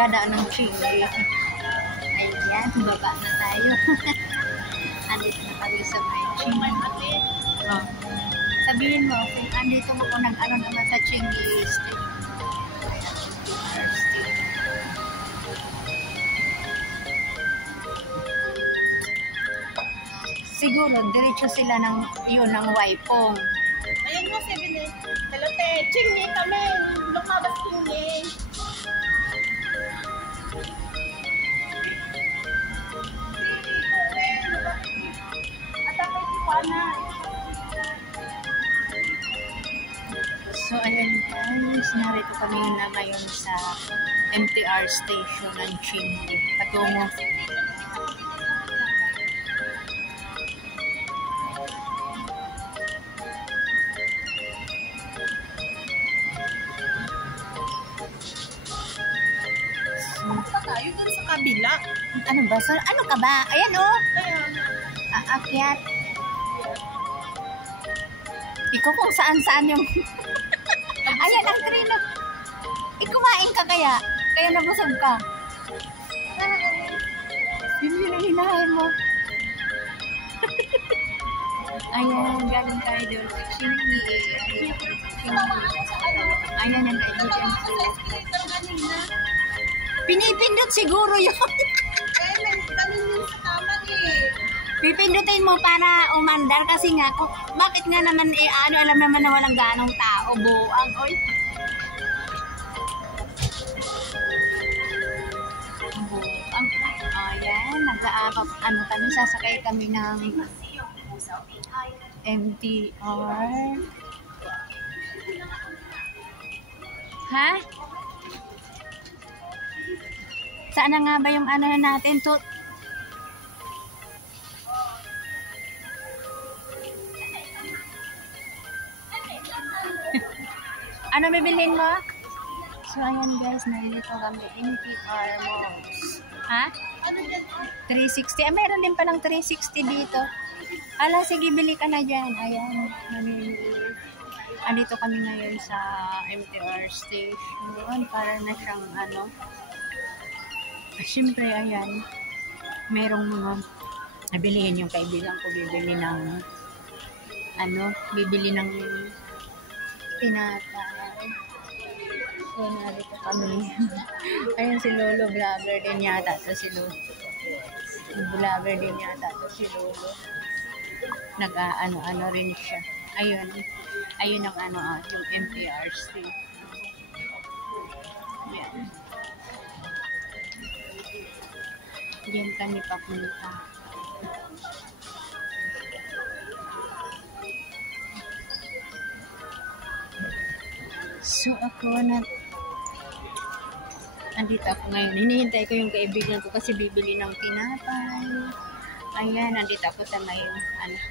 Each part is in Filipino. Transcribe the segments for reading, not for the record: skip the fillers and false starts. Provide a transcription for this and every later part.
Dadaan ng chili. Ayan, baba na tayo. Andito na kami sa may chili. Oh. Sabihin mo, andito mo kung nag-ano naman sa chili steak. Siguro, diretso sila ng, yun, ng Waipong. Ayan nga, 7 eh. Hello, te. Chingy kami. Lumabas chingy. So, ayan guys, narito kami na ngayon sa MTR station ng Chingy. Patungo. Tayo dun sa kabila. Ano ba? So, ano ka ba? Ayan oh. Kaya, Aakyat. Ikaw kung saan-saan yung... Ayan ang trino. Kumain ka kaya? Kaya nabusog ka? Yun ang hinahin mo. Ayan, galing tayo doon. Chingy. Ayan ang kaibigan ko. Pinipindot siguro yun. eh, may galing yun sa taman eh. Pipindutin mo para umandar kasi nga, bakit nga naman alam naman na walang ganong tao, buang, oy. Buang. Ayan, ano kami, sasakay kami ng MTR. Ha? Saan na nga ba yung ano natin? Ano bibilhin mo? So, ayan guys, nandito kami MTR Malls. Ha? 360. Meron din palang 360 dito. Ala, sige, bili ka na dyan. Ayan, namimili. Andito kami ngayon sa MTR station. Para na siyang ano. Siyempre, ayan. Merong mga nabilihin yung kaibigan ko. Bibili ng bibili ng tinapay. So, narito kami. Ayun si Lolo, vlogger din yata. So, si Lolo. Vlogger din yata. So, si Lolo. Nag-ano rin siya. Ayun. Ayun ang yung MTRC. Yan. Diyan kami papunta. So, andito ako ngayon. Hinihintay ko yung kaibigan ko kasi bibili ng tinapay. Ayan, andito ako sa may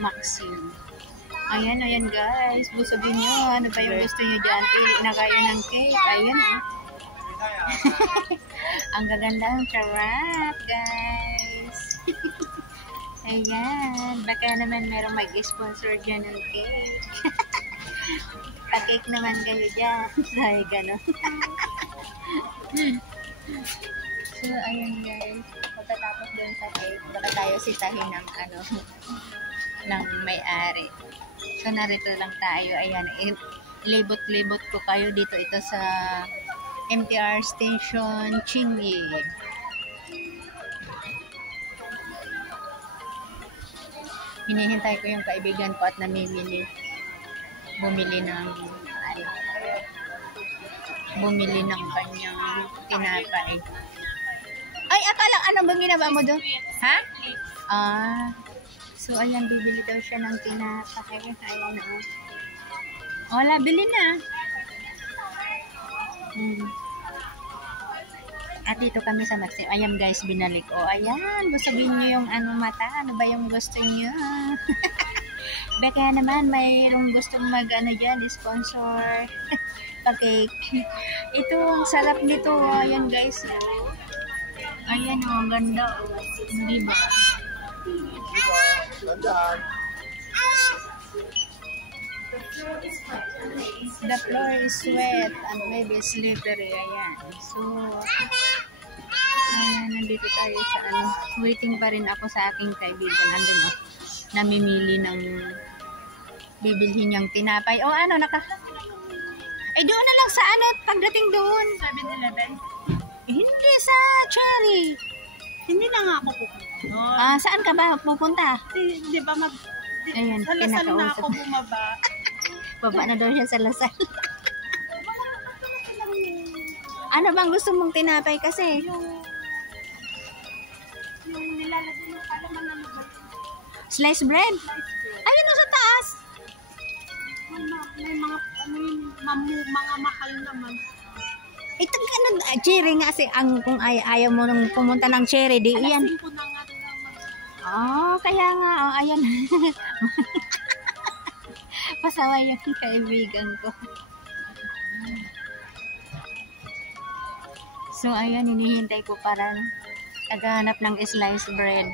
Maxim. Ayan guys. Busogin nyo. Ano ba yung gusto nyo dyan? Pili na kayo ng cake. Ayan. Ang gaganda ng charap, guys. Ayan. Baka naman merong mag-sponsor dyan ng cake. Pa-cake naman kayo dyan. Ay, gano'n. So, ayan guys. Pagkatapos doon sa cake, baka tayo sitahin ng ng may-ari. So, narito lang tayo. Ayan. Libot-libot ko kayo dito. Ito sa MTR Station, Chingy. Hinihintay ko yung kaibigan ko at namimili. Bumili ng kanyang tinapay. Ay, akala, ano bang ginawa mo doon? Ha? So, ayan, bibili daw siya ng tinapay. Ayan, wala, bili na. At dito kami sa Maxim. Ayan guys, binalik ko. Ayan, busogin nyo yung mata. Ano ba yung gusto nyo? Baka naman mayroong gustong dyan, sponsor. Pa-cake. Ito, ang sarap nito. Ayan guys. Ayan, ang ganda. Hindi ba? The floor is wet and maybe slippery. Ayan. So, Ayan, nandito tayo sa ano. Waiting pa rin ako sa aking kaibigan. Andun o. Namimili ng bibilhin niyang tinapay. O ano, doon na lang sa ano, pagdating doon. 7-Eleven? Hindi, sa Cherry. Hindi na nga ako pupunta. Saan ka ba pupunta? Di ba Ayan, sa Lasal na kinakausap. ako bumaba. Baba na daw siya sa Lasal. Ano bang gusto mong tinapay kasi? Yung nilalagay ng palaman na naman. Slice bread? Ayun na sa taas. May mga, mga mahal naman. Ito ano, Cherry nga kasi kung ayaw mo nung pumunta ng Cherry, di yan. Alasin ko na nga naman. Kaya nga, ayan. Pasaway yung kaibigan ko. So, ayan, hinihintay ko para naghahanap ng slice bread.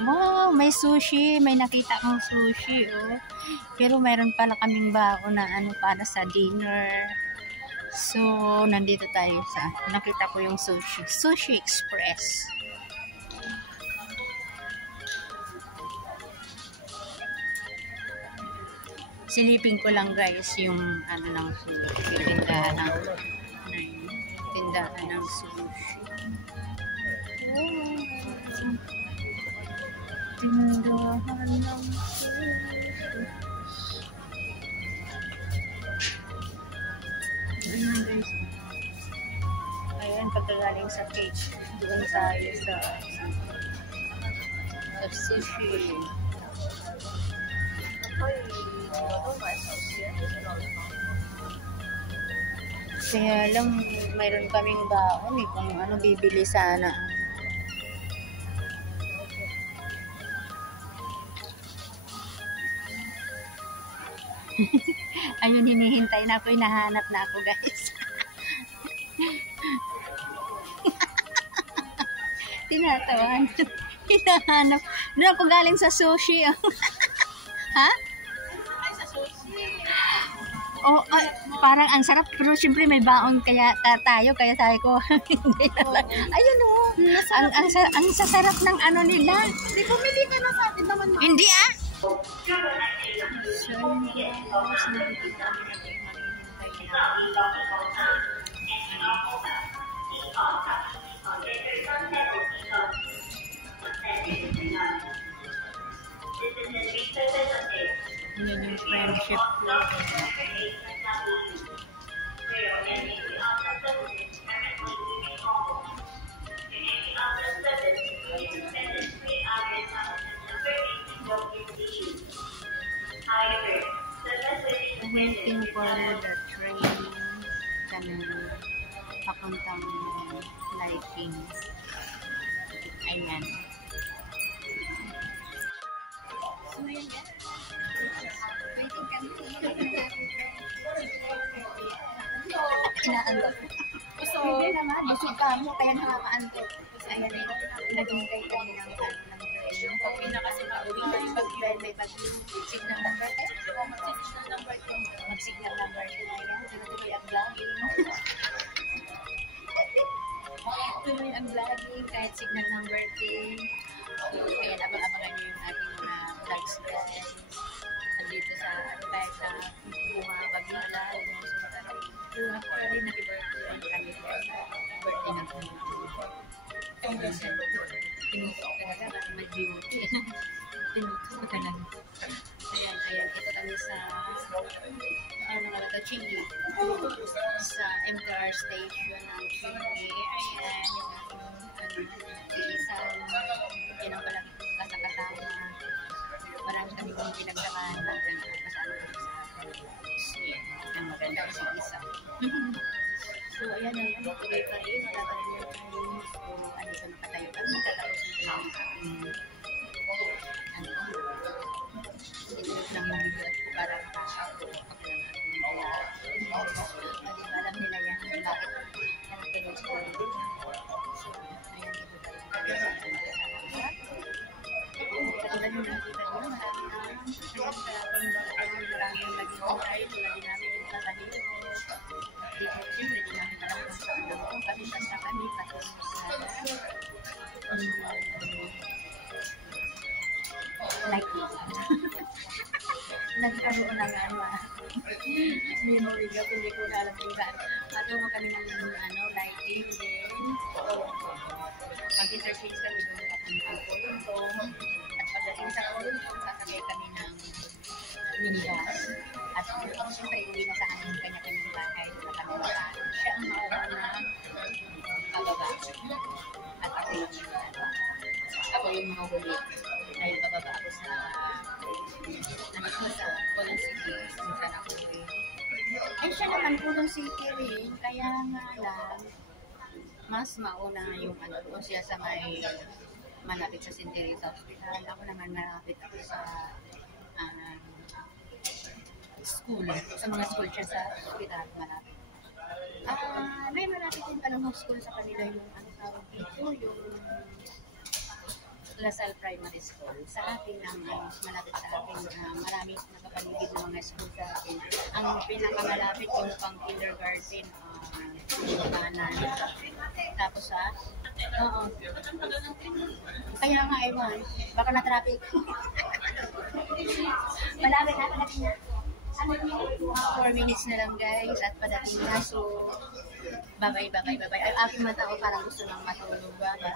Wow, may sushi. May nakita kong sushi, oh. Pero mayroon pala kaming baon na ano para sa dinner. So, nandito tayo sa, nakita ko yung sushi. Sushi Express. Silipin ko lang guys yung ano ng sushi. Tindahan ng sushi. Tindahan ng sushi. Ayan guys. Ayan, pagkagaling sa cage. Doon tayo sa sushi. Kaya lang, mayroon kaming baon eh, kung ano bibili sana. Ayun, hinihintay na ako, hinahanap na ako guys. Tinatawan. Hinahanap. Doon ako galing sa sushi. Ha? Parang ang sarap pero syempre may baon kaya tayo kaya sabi ko hindi na lang. Ayun oh. Ang sasarap ng ano nila. Hindi bumili ka na sa akin naman. Hindi ah. Yan yung friendship ko. I'm waiting for the train papuntang lighting. Ayan. Inaantok. So, Hindi naman, busog ka mo, kaya nakakaantok. Ayan eh, naghintay kami ng train. okay na kasi pauwi na yung May bagyo. Signal number 10. Mag-signal number 10 na yan. Tuloy ang vlogging. Tuloy ang vlogging kahit signal number 10. So, ayan, abang-abangan nyo yung ating mga vlogs guys. Nandito sa, tayo sa mga bagila. Actually, nag-birthday kami. Birthday na kami. Tinutok talaga kasi may beauty. Tinutok talaga. Ayan. Ito kami sa Chingy. Sa MTR station ng Chingy. Ayan. Isang yan ang palang kasama. Marami kami kong pinagsamahan natin. Kasama kami sa ang maganda si Isa. So, ayan na yun. Tuloy pa rin. Wala pa rin yung time. So, andito na pa tayo. Kami tatapusin ko lang ito lang yung video ko para ako alam nila yan. Bakit? Nagtuloy ko. So, ayan dito tayo. Katulad yung nakita nyo, maraming naging live, lagi namin yung tatahil. Dito, siyempre, di namin alam kung saan kami, basta kami, pati sa ng memory gap, hindi ko na alam kung saan. Magawa kami ng lighting din. Mag-interchange kami doon papuntang Coruntong. At pagdating sa Coruntong, sasabay kami ng minibus. At siyempre, uwi na sa aming kanya-kanyang bahay. Sa kami siya ang mauunang pababa. At ako yung mga huli. Dahil bababa ako sa Kulong City. Minsan ako rin. Ay, siya naman Kulong City rin. Kaya nga lang, mas mauna yung ko siya sa may malapit sa St. Teresa Hospital. Ako naman malapit ako sa school. Sa mga school siya sa hospital malapit. May malapit din palang school sa kanila yung tawag dito, yung Lasal Primary School. Sa akin ang malapit sa akin, marami nakapaligid ng mga school sa akin. Ang pinakamalapit yung pang kindergarten, kanan. Tapos oo. Kaya nga ewan, baka na traffic. Malapit na. 4 minutes na lang guys at padating na. So, bye-bye. Ay, aking mata ko parang gusto nang matulog. Bye-bye.